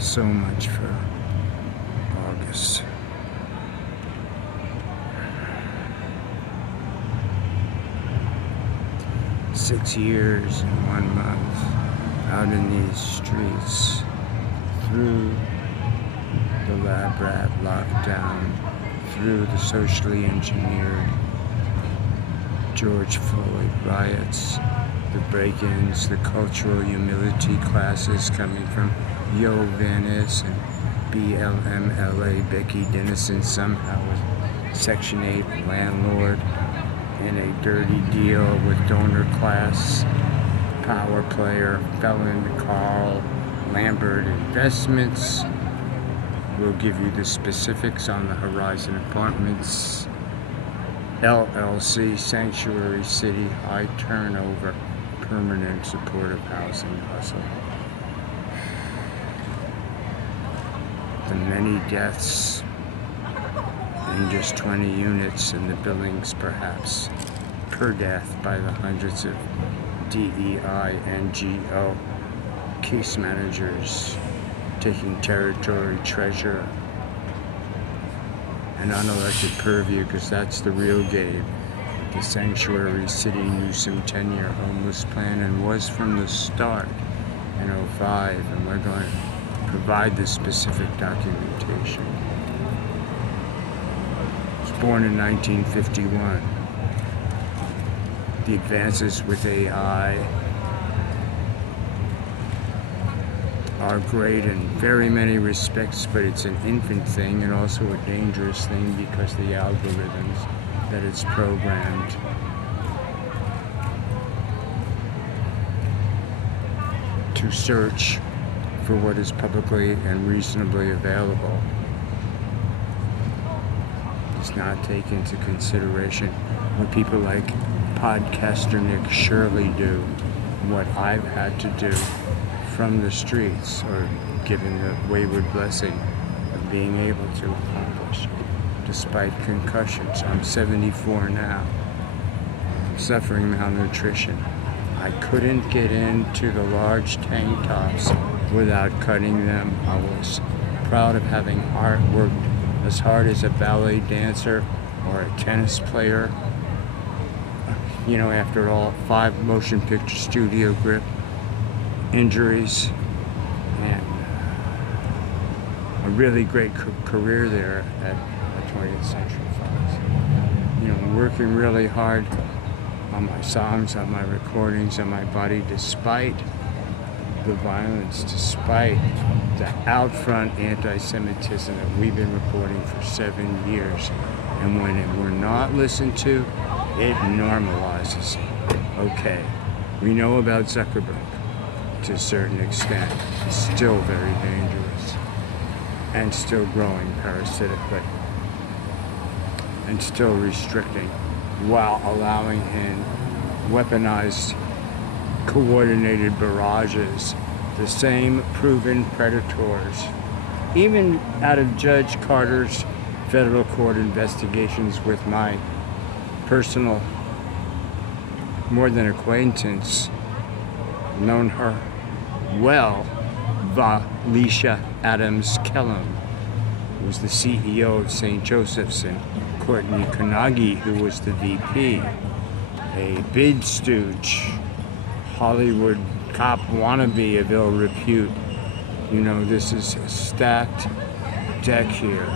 so much for August. Six years and 1 month out in these streets, through the lab rat lockdown, through the socially engineered George Floyd riots, the break-ins, the cultural humility classes coming from Yo Venice and BLMLA Becky Dennison, somehow with Section 8 landlord, in a dirty deal with donor class, power player, felon Carl Lambert Investments. We'll give you the specifics on the Horizon Apartments, LLC, Sanctuary City, high turnover, permanent supportive housing hustle. The many deaths in just 20 units, and the billings perhaps per death by the hundreds of DEI NGO case managers taking territory, treasure, and unelected purview, because that's the real game. The Sanctuary City Newsom 10-year homeless plan, and was from the start in 2005, and we're going to provide the specific documentation. It was born in 1951. The advances with AI are great in very many respects, but it's an infant thing and also a dangerous thing because the algorithms that it's programmed to search for what is publicly and reasonably available does not take into consideration what people like podcaster Nick Shirley do, what I've had to do from the streets, or given the wayward blessing of being able to accomplish despite concussions. I'm 74 now, suffering malnutrition. I couldn't get into the large tank tops without cutting them. I was proud of having worked as hard as a ballet dancer or a tennis player. You know, after all, 5 motion picture studio grip injuries and a really great career there at 20th Century Fox. You know, working really hard on my songs, on my recordings, on my body, despite the violence, despite the out-front anti-Semitism that we've been reporting for 7 years. And when we're not listened to, it normalizes. Okay, we know about Zuckerberg to a certain extent. It's still very dangerous and still growing parasitically and still restricting, while allowing in weaponized, coordinated barrages, the same proven predators, even out of Judge Carter's federal court investigations with my personal, more than acquaintance, known her well, Valisha Adams Kellum, who was the CEO of St. Joseph's, and Courtney Konagi, who was the VP, a bid stooge, Hollywood cop wannabe of ill repute. You know, this is a stacked deck here.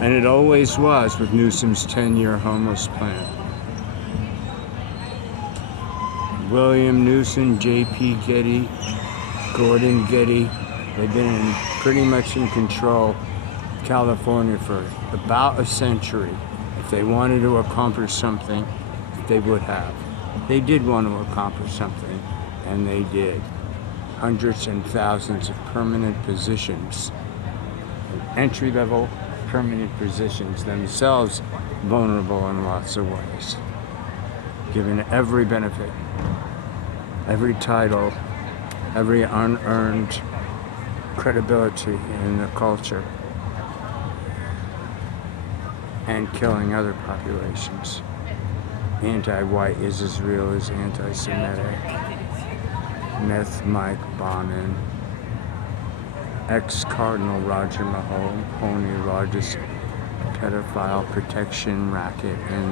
And it always was with Newsom's 10-year homeless plan. William Newsom, J.P. Getty, Gordon Getty, they've been pretty much in control of California for about a century. If they wanted to accomplish something, they would have. They did want to accomplish something, and they did. Hundreds and thousands of permanent positions, entry-level permanent positions, themselves vulnerable in lots of ways, given every benefit, every title, every unearned credibility in the culture, and killing other populations. Anti-white is as real as anti-Semitic. Meth Mike bombing, ex-Cardinal Roger Mahoney, largest pedophile protection racket in